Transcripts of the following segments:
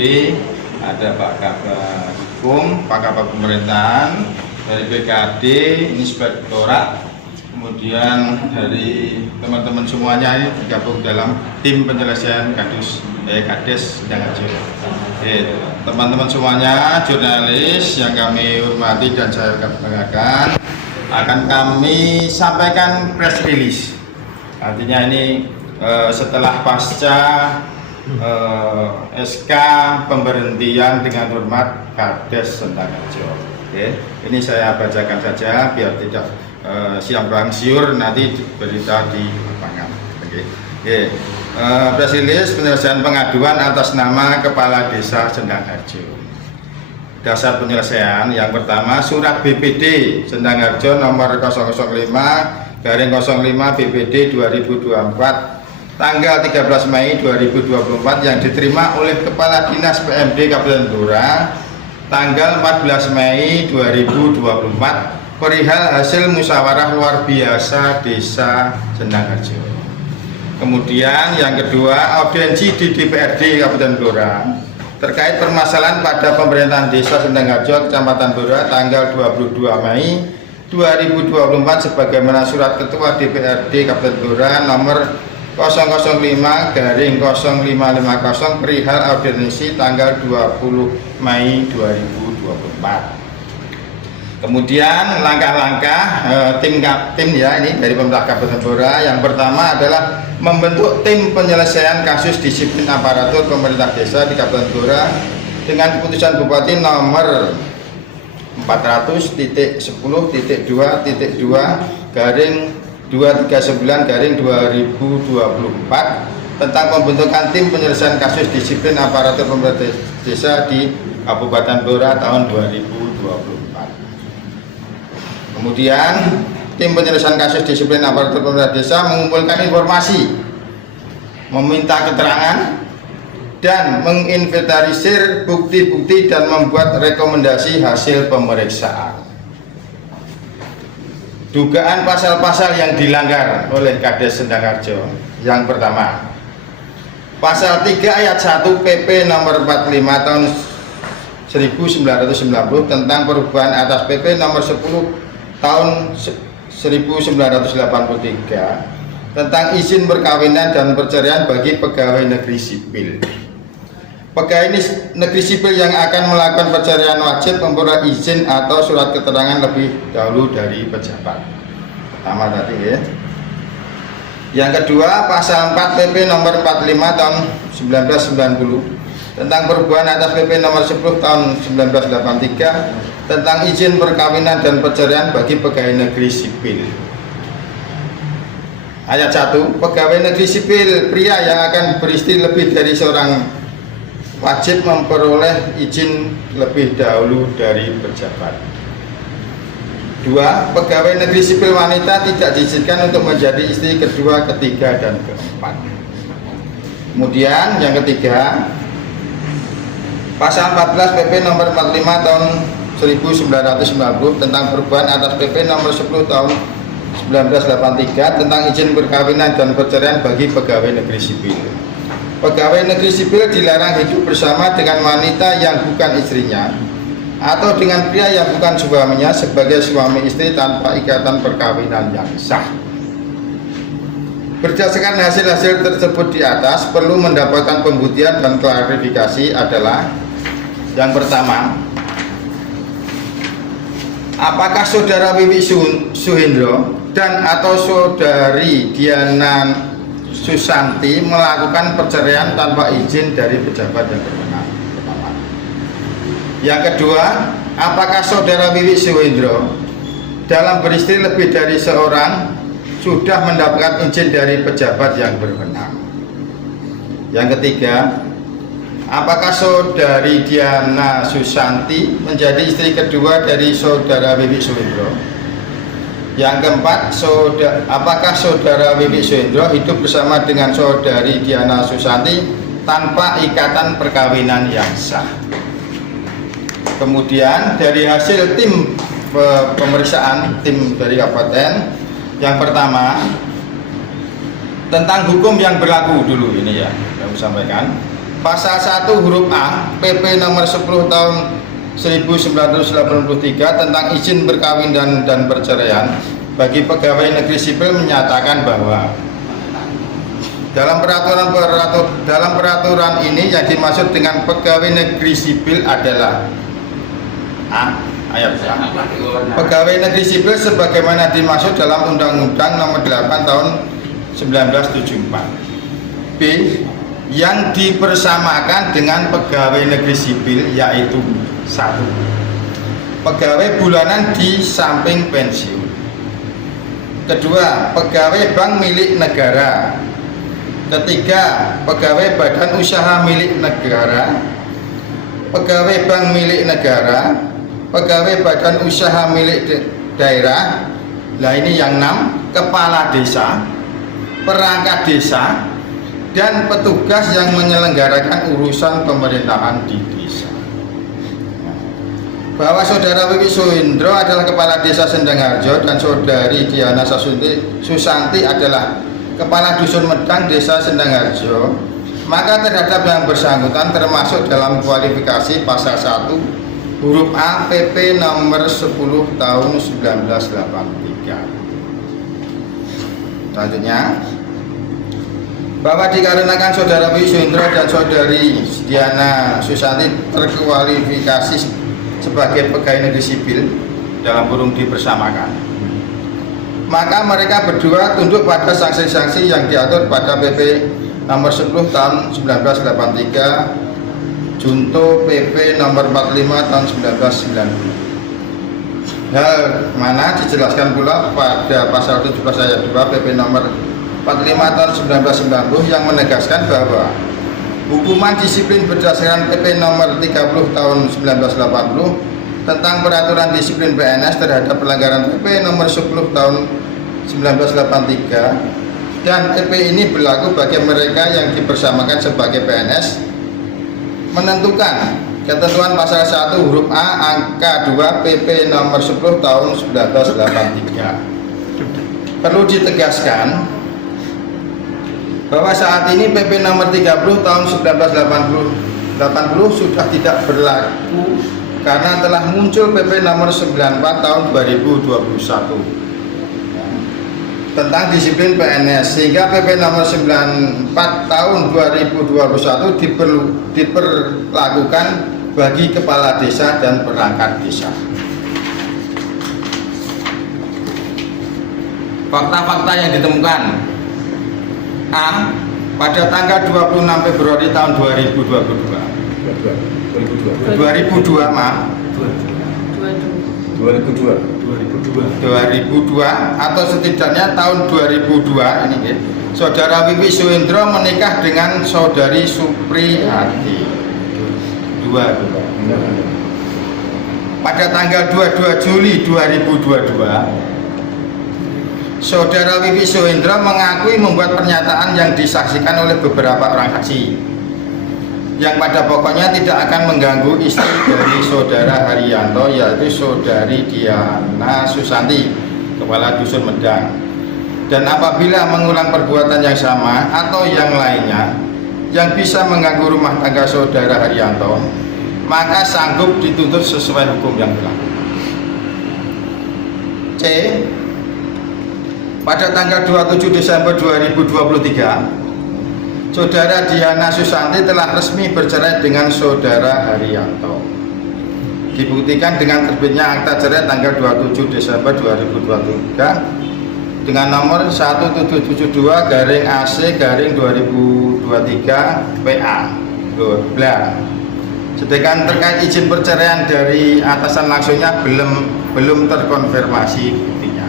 ada Pak Kabar Hukum, Pak Kabar Pemerintahan, dari BKD, Inspektorat, kemudian dari teman-teman semuanya ini tergabung dalam tim penyelesaian Kades Sendangharjo. Teman-teman semuanya, jurnalis yang kami hormati dan saya banggakan, akan kami sampaikan press release. Artinya ini setelah pasca SK pemberhentian dengan hormat Kades Sendangharjo. Ini saya bacakan saja biar tidak siang siur nanti berita di lapangan. Press release penyelesaian pengaduan atas nama Kepala Desa Sendangharjo. Dasar penyelesaian yang pertama, surat BPD Sendangharjo nomor 005/05 BPD 2024 tanggal 13 Mei 2024 yang diterima oleh Kepala Dinas PMD Kabupaten Blora tanggal 14 Mei 2024 perihal hasil musyawarah luar biasa Desa Sendangharjo. Kemudian yang kedua, audiensi di DPRD Kabupaten Blora terkait permasalahan pada pemerintahan Desa Sendangharjo Kecamatan Blora tanggal 22 Mei 2024 sebagaimana surat Ketua DPRD Kabupaten Blora nomor 005/0550 perihal audiensi tanggal 20 Mei 2024. Kemudian langkah-langkah tim ya ini dari pemerintah Kabupaten Blora. Yang pertama adalah membentuk tim penyelesaian kasus disiplin aparatur pemerintah desa di Kabupaten Blora dengan keputusan Bupati nomor 400.10.2-239/2024 tentang pembentukan tim penyelesaian kasus disiplin aparatur pemerintah desa di Kabupaten Blora tahun 2024. Kemudian tim penyelesaian kasus disiplin aparatur pemerintah desa mengumpulkan informasi, meminta keterangan, dan menginventarisir bukti-bukti dan membuat rekomendasi hasil pemeriksaan. Dugaan pasal-pasal yang dilanggar oleh Kades Sendangharjo. Yang pertama, pasal 3 ayat 1 PP nomor 45 tahun 1990 tentang perubahan atas PP nomor 10 tahun 1983 tentang izin perkawinan dan perceraian bagi pegawai negeri sipil. Pegawai negeri sipil yang akan melakukan perceraian wajib memperoleh izin atau surat keterangan lebih dahulu dari pejabat. Pertama tadi ya. Yang kedua, pasal 4 PP nomor 45 tahun 1990 tentang perubahan atas PP nomor 10 tahun 1983 tentang izin perkawinan dan perceraian bagi pegawai negeri sipil. Ayat 1, pegawai negeri sipil pria yang akan beristri lebih dari seorang wajib memperoleh izin lebih dahulu dari pejabat. 2, pegawai negeri sipil wanita tidak diizinkan untuk menjadi istri kedua, ketiga, dan keempat. Kemudian yang ketiga, pasal 14 PP nomor 45 tahun 1990 tentang perubahan atas PP nomor 10 tahun 1983 tentang izin perkawinan dan perceraian bagi pegawai negeri sipil. Pegawai negeri sipil dilarang hidup bersama dengan wanita yang bukan istrinya atau dengan pria yang bukan suaminya sebagai suami istri tanpa ikatan perkawinan yang sah. Berdasarkan hasil-hasil tersebut di atas, perlu mendapatkan pembuktian dan klarifikasi adalah yang pertama, apakah saudara Wiwi Suhendro dan atau saudari Diana Susanti melakukan perceraian tanpa izin dari pejabat yang berwenang? Yang kedua, apakah saudara Wiwi Suhendro dalam beristri lebih dari seorang sudah mendapatkan izin dari pejabat yang berwenang? Yang ketiga, apakah saudari Diana Susanti menjadi istri kedua dari saudara Wiwi Suhendro? Yang keempat, apakah saudara Wiwi Suhendro hidup bersama dengan saudari Diana Susanti tanpa ikatan perkawinan yang sah? Kemudian dari hasil tim pemeriksaan tim dari kabupaten, yang pertama tentang hukum yang berlaku dulu ini ya, kami sampaikan. Pasal 1 huruf A PP nomor 10 tahun 1983 tentang izin berkawin dan perceraian bagi pegawai negeri sipil menyatakan bahwa dalam peraturan ini yang dimaksud dengan pegawai negeri sipil adalah ayat A. Pegawai negeri sipil sebagaimana dimaksud dalam Undang-Undang Nomor 8 Tahun 1974. B. Yang dipersamakan dengan pegawai negeri sipil yaitu 1. Pegawai bulanan di samping pensiun. Kedua, pegawai bank milik negara. Ketiga, pegawai badan usaha milik negara, pegawai bank milik negara, pegawai badan usaha milik daerah. Nah ini yang 6, kepala desa, perangkat desa, dan petugas yang menyelenggarakan urusan pemerintahan di desa. Bahwa saudara Wiwi Suhendro adalah kepala desa Sendangharjo dan saudari Diana Susanti adalah kepala dusun Medang desa Sendangharjo, maka terhadap yang bersangkutan termasuk dalam kualifikasi pasal 1 huruf A PP nomor 10 tahun 1983. Selanjutnya, bahwa dikarenakan saudara Wiwi Suhendro dan saudari Diana Susanti terkualifikasi sebagai pegawai negeri sipil dalam kurung dipersamakan, maka mereka berdua tunduk pada sanksi-sanksi yang diatur pada PP nomor 10 tahun 1983 junto PP nomor 45 tahun 1990. Hal mana dijelaskan pula pada pasal 17 ayat 2 PP nomor 45 tahun 1990 yang menegaskan bahwa hukuman disiplin berdasarkan PP nomor 30 tahun 1980 tentang peraturan disiplin PNS terhadap pelanggaran PP nomor 10 tahun 1983 dan PP ini berlaku bagi mereka yang dipersamakan sebagai PNS, menentukan ketentuan pasal 1 huruf A angka 2 PP nomor 10 tahun 1983. Perlu ditegaskan bahwa saat ini PP nomor 30 tahun 1980 sudah tidak berlaku karena telah muncul PP nomor 94 tahun 2021 tentang disiplin PNS, sehingga PP nomor 94 tahun 2021 diperlakukan bagi kepala desa dan perangkat desa. Fakta-fakta yang ditemukan: A. Pada tanggal 26 Februari tahun 2022 atau setidaknya tahun 2002 ini, saudara Wiwi Suhendro menikah dengan saudari Supriyati. Pada tanggal 22 Juli 2022 saudara Wiwi Suhendro mengakui membuat pernyataan yang disaksikan oleh beberapa orang saksi yang pada pokoknya tidak akan mengganggu istri dari saudara Haryanto, yaitu saudari Diana Susanti, kepala dusun Medang, dan apabila mengulang perbuatan yang sama atau yang lainnya yang bisa mengganggu rumah tangga saudara Haryanto, maka sanggup dituntut sesuai hukum yang berlaku. C. Pada tanggal 27 Desember 2023 saudara Diana Susanti telah resmi bercerai dengan saudara Haryanto. Dibuktikan dengan terbitnya akta cerai tanggal 27 Desember 2023 dengan nomor 1722-AC-2023 PA. Sedangkan terkait izin perceraian dari atasan langsungnya belum terkonfirmasi buktinya.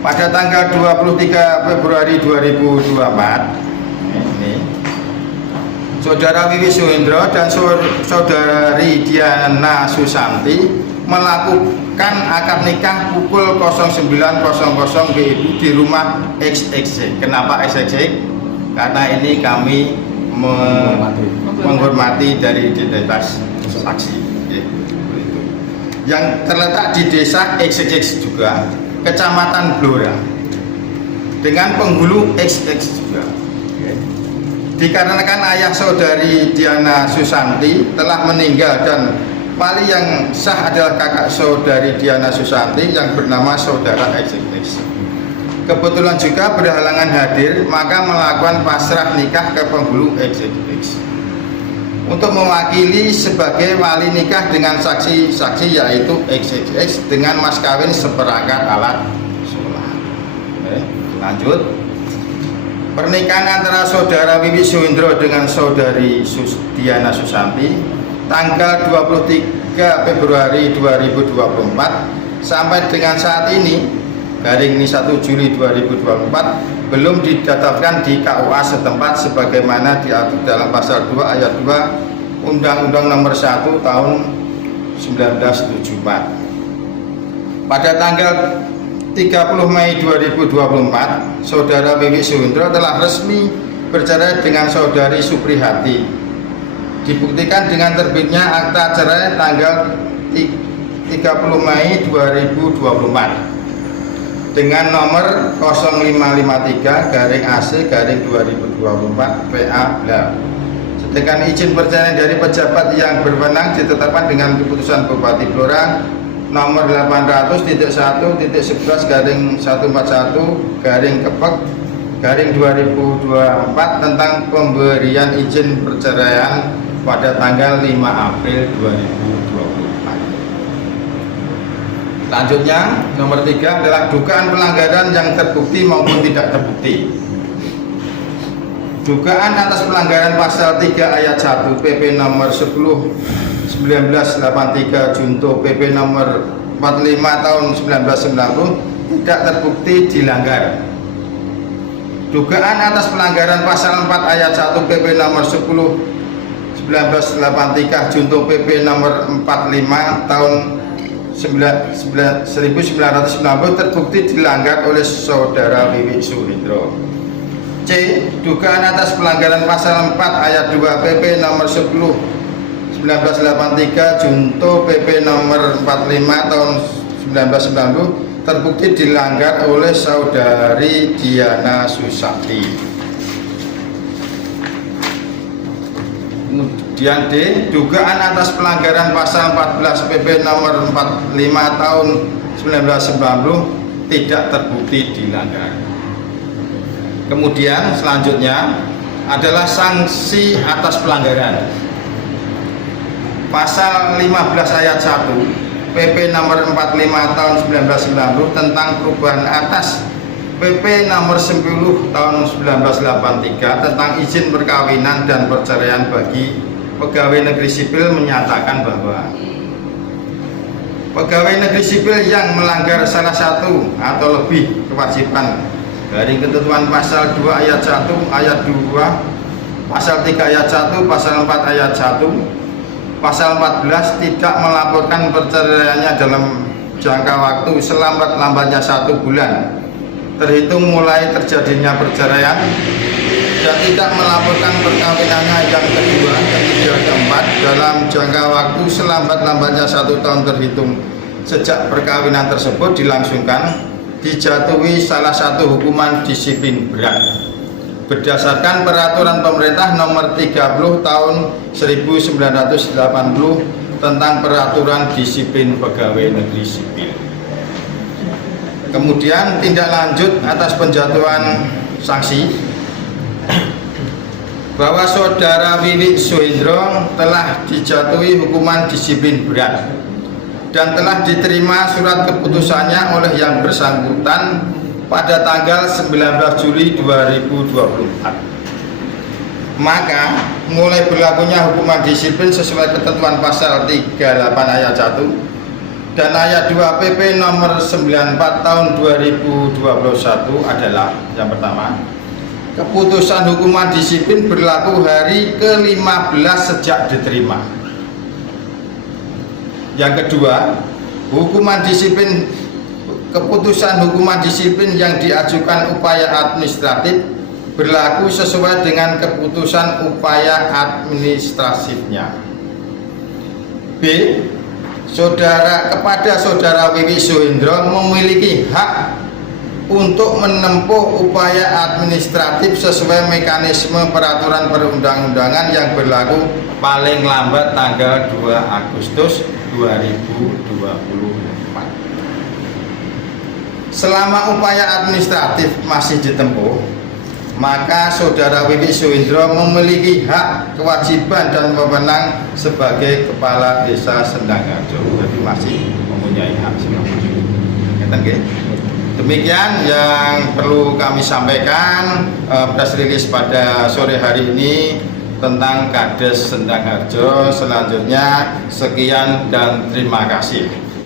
Pada tanggal 23 Februari 2024 ini, saudara Wiwi Suhendro dan saudari Diana Susanti melakukan akad nikah pukul 09.00 WIB di rumah XXC. Kenapa XXC? Karena ini kami menghormati dari identitas saksi yang terletak di desa XXX juga, Kecamatan Blora, dengan penghulu XX juga. dikarenakan ayah saudari Diana Susanti telah meninggal dan wali yang sah adalah kakak saudari Diana Susanti yang bernama saudara XX. Kebetulan juga berhalangan hadir, maka melakukan pasrah nikah ke penghulu XX untuk mewakili sebagai wali nikah dengan saksi-saksi yaitu XXX dengan mas kawin seperangkat alat sholat. Lanjut. Pernikahan antara saudara Wiwi Suhendro dengan saudari Diana Susanti tanggal 23 Februari 2024 sampai dengan saat ini garing 1 Juli 2024 belum didaftarkan di KUA setempat sebagaimana diatur dalam pasal 2 ayat 2 Undang-Undang Nomor 1 Tahun 1974. Pada tanggal 30 Mei 2024, saudara Wiwi Suhendro telah resmi bercerai dengan saudari Suprihati. Dibuktikan dengan terbitnya akta cerai tanggal 30 Mei 2024 dengan nomor 0553-AC-2024 PA Bla. Sedangkan izin perceraian dari pejabat yang berwenang ditetapkan dengan keputusan Bupati Blora nomor 800.111-141-Kepek-2024 tentang pemberian izin perceraian pada tanggal 5 April 2024. Selanjutnya, nomor 3 adalah dugaan pelanggaran yang terbukti maupun tidak terbukti. Dugaan atas pelanggaran pasal 3 ayat 1 PP nomor 1983 Junto PP nomor 45 tahun 1990 tidak terbukti dilanggar. Dugaan atas pelanggaran pasal 4 ayat 1 PP nomor 1983 Junto PP nomor 45 tahun 1990 terbukti dilanggar oleh saudara Wiwi Suhendro. C. Dugaan atas pelanggaran pasal 4 ayat 2 PP nomor 1983 Junto PP nomor 45 tahun 1990 terbukti dilanggar oleh saudari Diana Susanti. Kemudian D. Dugaan atas pelanggaran pasal 14 PP nomor 45 tahun 1990 tidak terbukti dilanggar. Kemudian selanjutnya adalah sanksi atas pelanggaran. Pasal 15 ayat 1 PP nomor 45 tahun 1990 tentang perubahan atas PP nomor 10 tahun 1983 tentang izin perkawinan dan perceraian bagi pegawai negeri sipil menyatakan bahwa pegawai negeri sipil yang melanggar salah satu atau lebih kewajiban dari ketentuan pasal 2 ayat 1 ayat 2 pasal 3 ayat 1 pasal 4 ayat 1 Pasal 14 tidak melaporkan perceraiannya dalam jangka waktu selambat-lambatnya 1 bulan terhitung mulai terjadinya perceraian dan tidak melaporkan perkawinannya yang kedua, ketiga, keempat dalam jangka waktu selambat-lambatnya 1 tahun terhitung sejak perkawinan tersebut dilangsungkan, dijatuhi salah satu hukuman disiplin berat berdasarkan peraturan pemerintah nomor 30 tahun 1980 tentang peraturan disiplin pegawai negeri sipil. Kemudian tindak lanjut atas penjatuhan sanksi bahwa saudara Wiwi Suhendro telah dijatuhi hukuman disiplin berat dan telah diterima surat keputusannya oleh yang bersangkutan pada tanggal 19 Juli 2024. Maka mulai berlakunya hukuman disiplin sesuai ketentuan pasal 38 ayat 1 dan ayat 2 PP nomor 94 tahun 2021 adalah yang pertama, keputusan hukuman disiplin berlaku hari ke-15 sejak diterima. Yang kedua, keputusan hukuman disiplin yang diajukan upaya administratif berlaku sesuai dengan keputusan upaya administratifnya. B. Kepada saudara Wiwi Suhendro memiliki hak untuk menempuh upaya administratif sesuai mekanisme peraturan perundang-undangan yang berlaku paling lambat tanggal 2 Agustus 2024. Selama upaya administratif masih ditempuh, maka Saudara Wiwi Suindro memiliki hak, kewajiban, dan wewenang sebagai Kepala Desa Sendangharjo. Jadi masih mempunyai hak seperti itu. Demikian yang perlu kami sampaikan press release pada sore hari ini tentang Kades Sendangharjo. Selanjutnya sekian dan terima kasih.